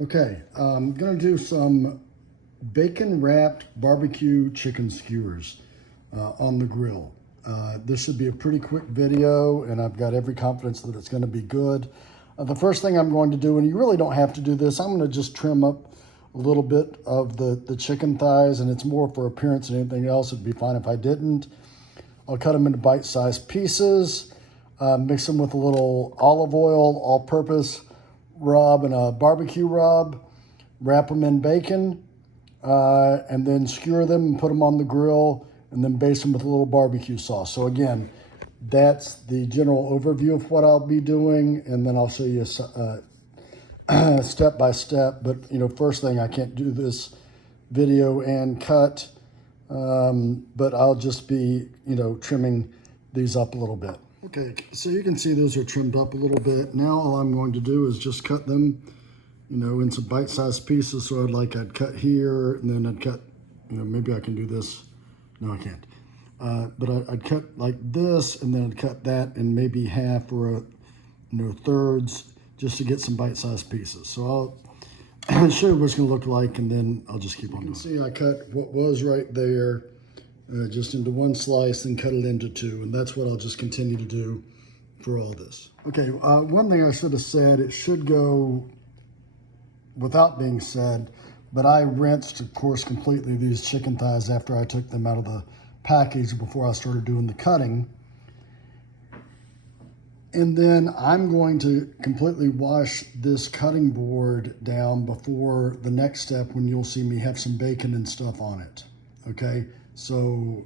Okay, I'm gonna do some bacon wrapped barbecue chicken skewers on the grill. This should be a pretty quick video, and I've got every confidence that it's gonna be good. The first thing I'm going to do, and you really don't have to do this, I'm gonna just trim up a little bit of the chicken thighs, and it's more for appearance than anything else. It'd be fine if I didn't. I'll cut them into bite-sized pieces, mix them with a little olive oil, all-purpose rub and a barbecue rub, wrap them in bacon, and then skewer them and put them on the grill, and then baste them with a little barbecue sauce. So again, that's the general overview of what I'll be doing, and then I'll show you step by step. But first thing, I can't do this video and cut, but I'll just be trimming these up a little bit. Okay, so you can see those are trimmed up a little bit. Now all I'm going to do is just cut them, into bite-sized pieces. So I'd cut here, and then I'd cut, maybe I can do this. No, I can't. But I'd cut like this, and then I'd cut that in maybe half or thirds, just to get some bite-sized pieces. So I'll show you what it's gonna look like, and then I'll just keep on doing it. See, I cut what was right there just into one slice and cut it into two, and that's what I'll just continue to do for all this. Okay, one thing I should have said, it should go without being said, but I rinsed, of course, completely these chicken thighs after I took them out of the package before I started doing the cutting. And then I'm going to completely wash this cutting board down before the next step, when you'll see me have some bacon and stuff on it, okay? So,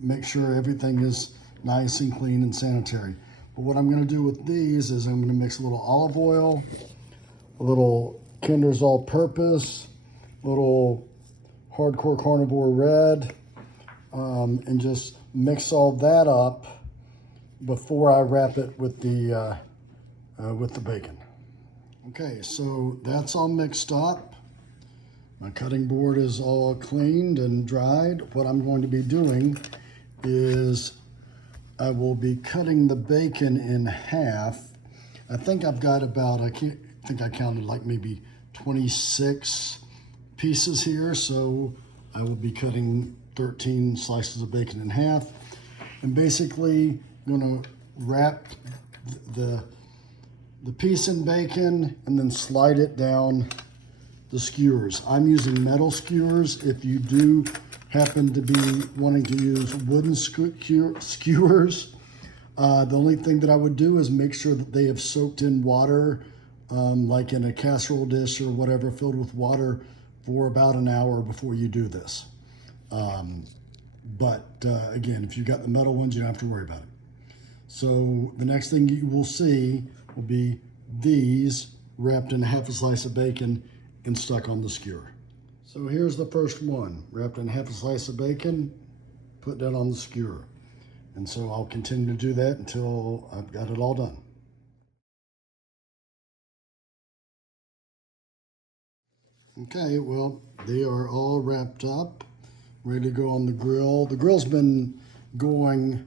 make sure everything is nice and clean and sanitary. But what I'm gonna do with these is I'm gonna mix a little olive oil, a little Kinder's All-Purpose, a little Hardcore Carnivore Red, and just mix all that up before I wrap it with the bacon. Okay, so that's all mixed up. My cutting board is all cleaned and dried. What I'm going to be doing is I will be cutting the bacon in half. I think I've got about, I think I counted like maybe 26 pieces here. So I will be cutting 13 slices of bacon in half. And basically, I'm gonna wrap the piece in bacon and then slide it down the skewers. I'm using metal skewers. If you do happen to be wanting to use wooden skewers, the only thing that I would do is make sure that they have soaked in water, like in a casserole dish or whatever, filled with water for about an hour before you do this. But again, if you've got the metal ones, you don't have to worry about it. So the next thing you will see will be these wrapped in half a slice of bacon and stuck on the skewer. So here's the first one, wrapped in half a slice of bacon, put that on the skewer. And so I'll continue to do that until I've got it all done. Okay, well, they are all wrapped up, ready to go on the grill. The grill's been going,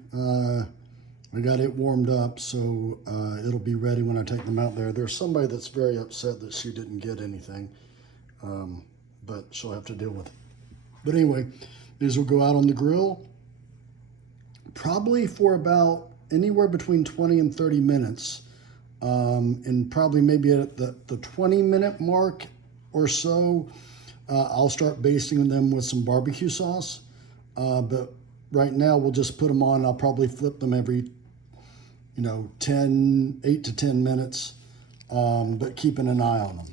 I got it warmed up, so it'll be ready when I take them out there. There's somebody that's very upset that she didn't get anything, but she'll have to deal with it. But anyway, these will go out on the grill, probably for about anywhere between 20 and 30 minutes, and probably maybe at the 20-minute mark or so, I'll start basting them with some barbecue sauce. But right now, we'll just put them on. I'll probably flip them every 8 to 10 minutes, but keeping an eye on them.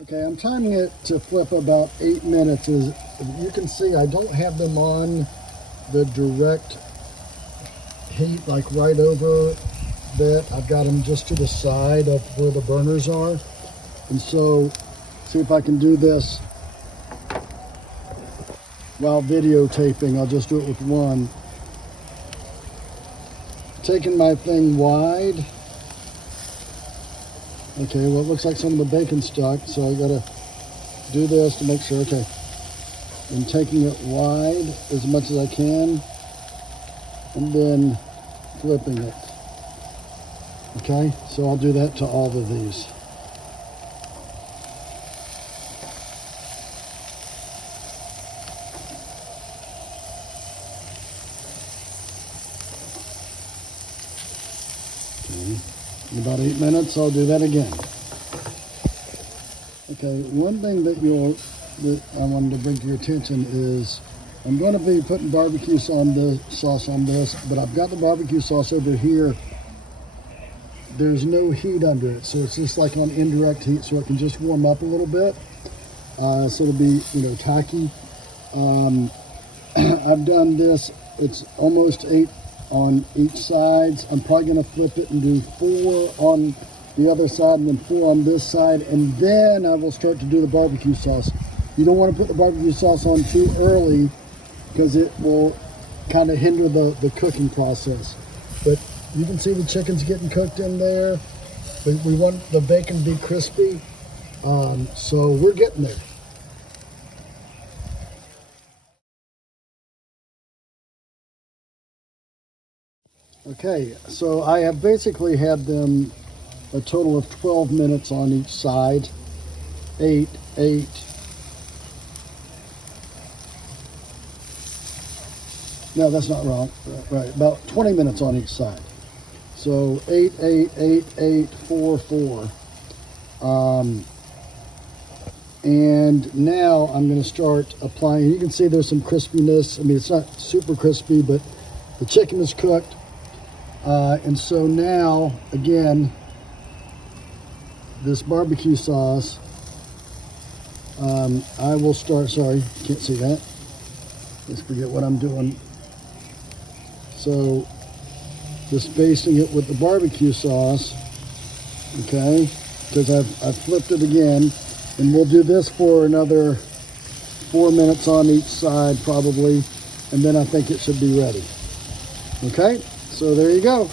Okay, I'm timing it to flip about 8 minutes. As you can see, I don't have them on the direct heat, like right over that. I've got them just to the side of where the burners are. And so, see if I can do this while videotaping. I'll just do it with one. Taking my thing wide. Okay, well, it looks like some of the bacon stuck, so I gotta do this to make sure. Okay, and taking it wide as much as I can, and then flipping it. Okay, so I'll do that to all of these. Okay. In about 8 minutes, I'll do that again. Okay, one thing that I wanted to bring to your attention is I'm going to be putting barbecue sauce on this, but I've got the barbecue sauce over here. There's no heat under it, so it's just like on indirect heat, so it can just warm up a little bit. So it'll be, tacky. I've done this. It's almost 8 on each side. I'm probably going to flip it and do 4 on the other side and then 4 on this side, and then I will start to do the barbecue sauce. You don't want to put the barbecue sauce on too early because it will kind of hinder the cooking process. But you can see the chicken's getting cooked in there. We want the bacon to be crispy, so we're getting there. Okay, so I have basically had them a total of 12 minutes on each side. 8. No, that's not wrong. Right, about 20 minutes on each side. So 8, 4, 4. And now I'm going to start applying. You can see there's some crispiness. I mean, it's not super crispy, but the chicken is cooked. And so now, again, this barbecue sauce, I will start, sorry, can't see that. Let's forget what I'm doing. So, just basting it with the barbecue sauce, okay, because I've flipped it again, and we'll do this for another 4 minutes on each side probably, and then I think it should be ready. Okay, so there you go.